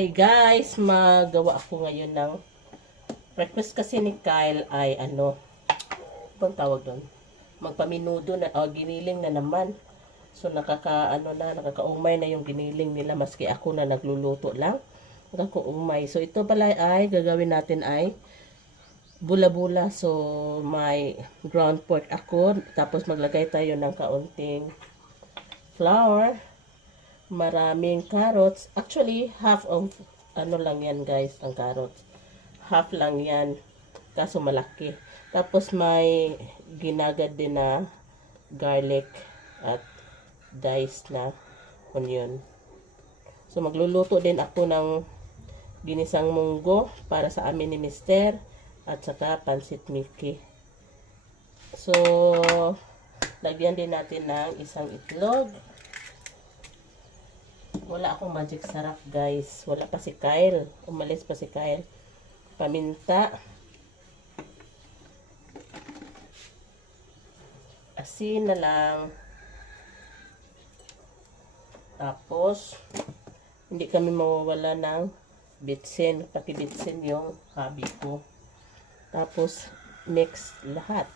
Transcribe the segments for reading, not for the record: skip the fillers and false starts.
Hey guys, magawa ako ngayon ng breakfast kasi ni Kyle ay bang tawag doon? Magpaminudo na, giniling na naman. So nakakaumay na yung giniling nila maski ako na nagluluto lang. Nakakaumay. So ito pala ay gagawin natin ay bula-bula. So may ground pork ako, tapos maglagay tayo ng kaunting flour. Maraming carrots. Actually, half of lang yan guys, ang carrots. Half lang yan. Kaso malaki. Tapos may ginagad din na garlic at diced na onion. So magluluto din ako ng ginisang munggo para sa amin ni Mister at saka pansit Mickey. So lagyan din natin ng isang itlog. Wala akong magic sarap guys. Wala pa si Kyle. Umalis pa si Kyle. Paminta. Asin na lang. Tapos, hindi kami mawawala ng bitsin. Paki-bitsin yung hobby ko. Tapos, mix lahat.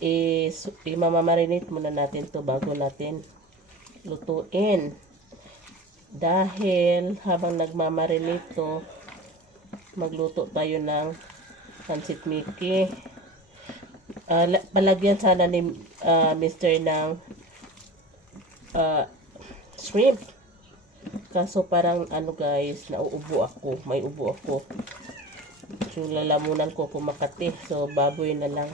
Imamamarinate muna natin to bago natin lutuin. Dahil habang nagmamarinate to, magluto tayo ng pansit Mickey. Palagyan sana ni Mr. ng shrimp. Kaso parang guys, nauubo ako. May ubo ako. So lalamunan ko kumakati. So baboy na lang.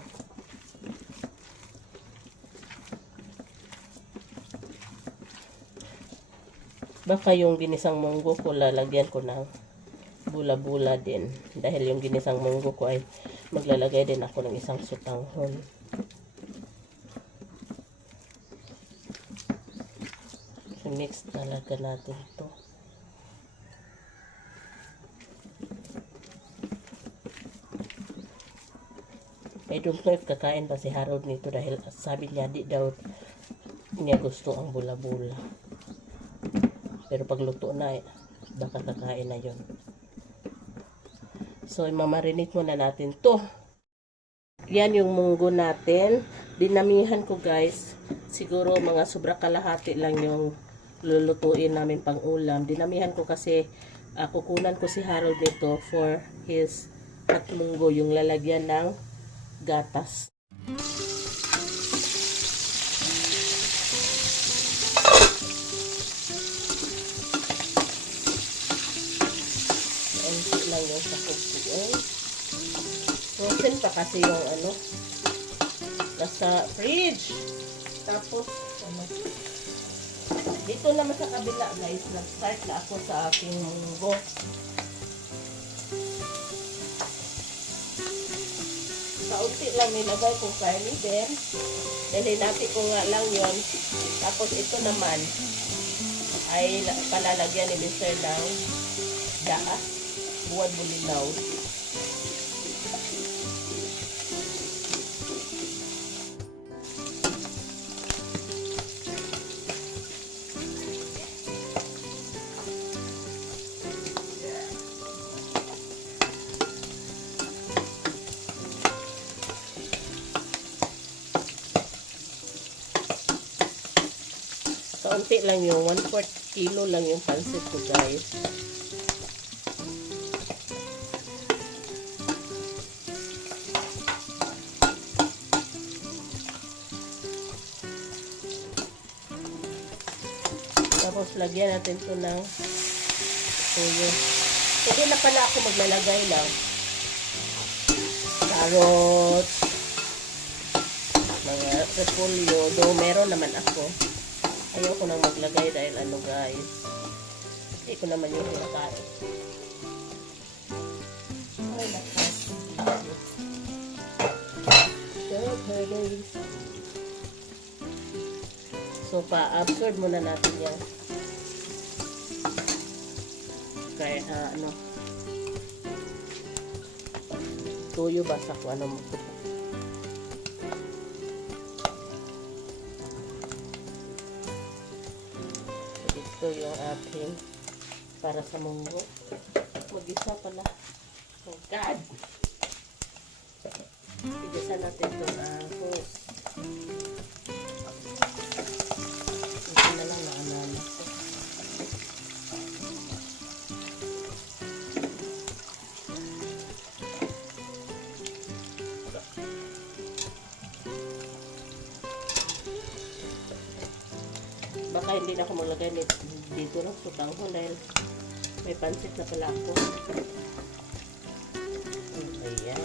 Baka yung ginisang munggo ko lalagyan ko ng bula-bula din. Dahil yung ginisang munggo ko ay maglalagay din ako ng isang sutanghon. So mix talaga natin ito. I don't know if kakain pa si Harold nito dahil sabi niya di daw niya gusto ang bula-bula. Pero pag luto na, baka kakain na yun. So, imamarinate muna natin to. Yan yung munggo natin. Dinamihan ko guys. Siguro mga sobra kalahati lang yung lulutuin namin pang ulam. Dinamihan ko kasi kukunan ko si Harold nito for his hot munggo. Yung lalagyan ng gatas. Lang yung sakog ko. Frozen pa kasi yung nasa fridge. Tapos dito naman sa kabila guys, nag-start na ako sa aking munggo. Kaunti lang nilagay kong karne din. Dahil natin ko nga lang yon. Tapos ito naman ay palalagyan ni Mr. ng daas. Buwan bulinaw. Kaunti lang yung 1/4 kilo lang yung pansit ko guys. Tapos lagyan natin ito ng tuyo. Pwede na pala ako maglalagay ng carrots, mga repolyo. Though meron naman ako. Ayaw ko nang maglagay dahil guys. Hindi ko naman yung kinakain. Ay, nakakain. So, pa-absorb muna natin yan. Kaya, tuyo ba sa kung ano mo. Ito yung ating para sa munggo. Mag-isa pala. Oh God! Igisa natin itong ahos. Ito na lang naananas. Baka hindi na ako maglagay dito ng sutanghon dahil may pansit na pala ako. Ayan.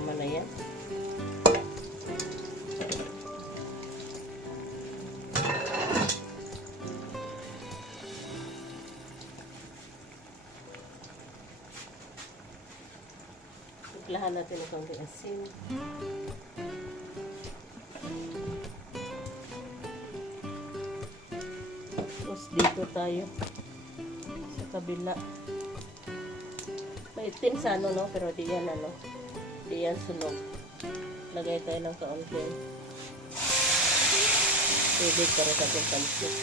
Tama na yan. Lahan natin ng konting asin. Tapos dito tayo sa kabila. Maitim sa ano, no? Pero di yan ano. Di yan sunog. Lagay tayo ng kaunting tubig para sa ating pansit.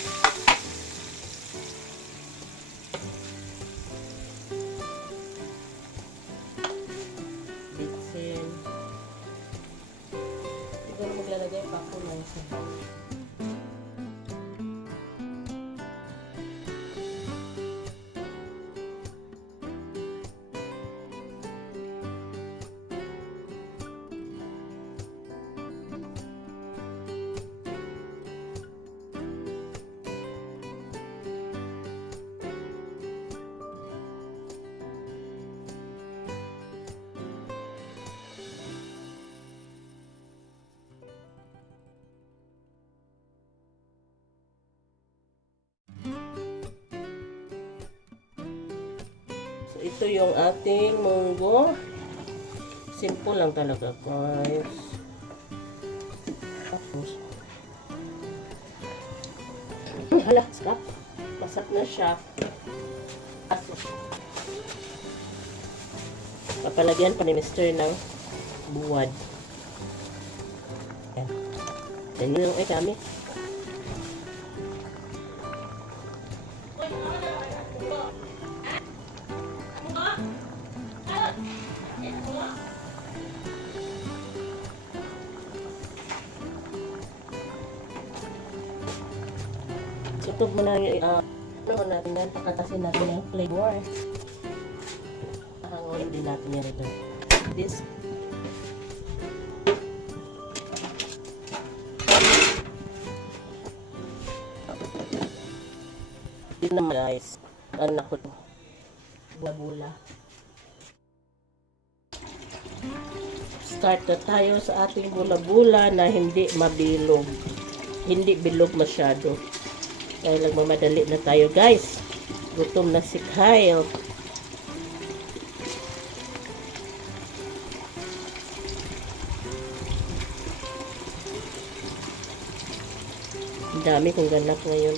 Siguro maglalagay pa ako ng sabaw. So, ito yung ating munggo. Simple lang talaga, guys. Tapos, hala, stop. Masak na siya. Aso. Papalagyan pa ni Mr. ng buwad. Ayan. Yan yung kami. Ito muna yung ano natin yan, pakatasin natin yung flavor. Hanguin din natin yan ito. This. Dito naman guys, ano ko ito? Bula-bula. Start na tayo sa ating bula-bula na hindi mabilog. Hindi bilog masyado. Kaya nagmamadali na tayo guys. Gutom na si Kyle. Ang dami kong ganap ngayon.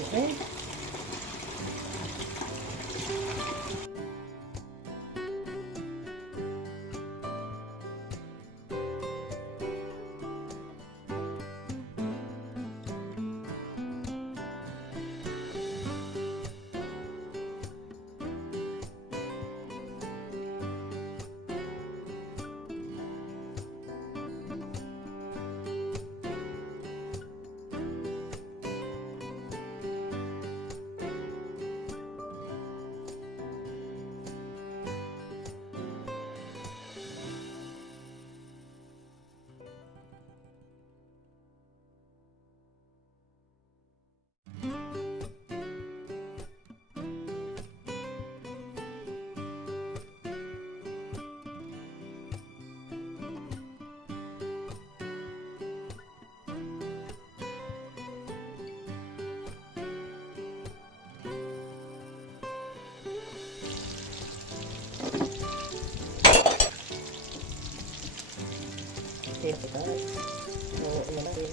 Ito guys. natin.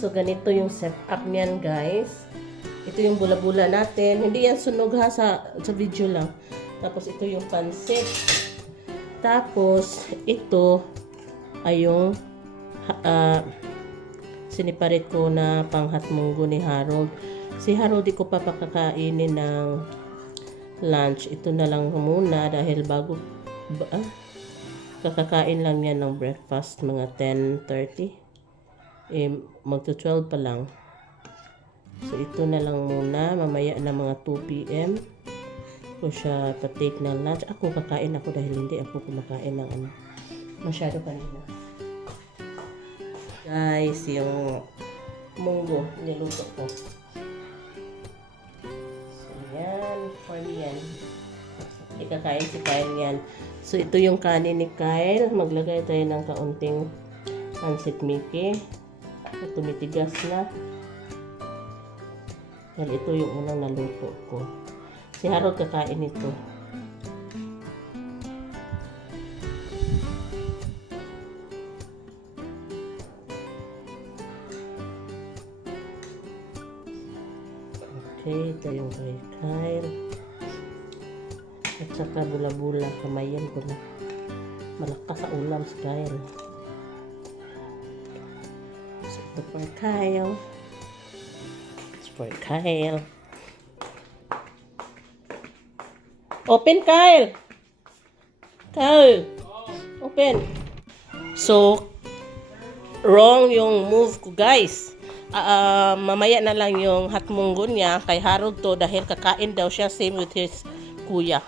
So, ganito yung setup niyan, guys. Ito yung bula-bula natin. Hindi yan sunog ha, sa video lang. Tapos, ito yung pansit. Tapos, ito ay yung siniparit ko na panghatmunggo ni Harold. Si Harold, di ko pa pakakainin ng lunch. Ito na lang muna dahil bago kakakain lang yan ng breakfast mga 10:30. Magto 12 pa lang. So, ito na lang muna. Mamaya na mga 2 p.m. ko siya pa-take ng lunch. Ako kakain ako dahil hindi ako kumakain ng masyado kanina. Guys, yung munggo niluto ko. So, yan. For me yan. Ikakain si Kyle yan. So, ito yung kanin ni Kyle. Maglagay tayo ng kaunting pancit Mickey. Tumitigas na. Dahil ito yung unang naluto ko. Si Harold kakain ito. Okay, ito yung kay Kyle. At saka bula-bula, kamayan ko na. Malakas sa ulam si Kyle. So, ito for Kyle. It's for Kyle. Open, Kyle! Kyle! Open! So, wrong yung move ko, guys. Mamaya na lang yung hatmunggo niya kay Harold to dahil kakain daw siya same with his kuya.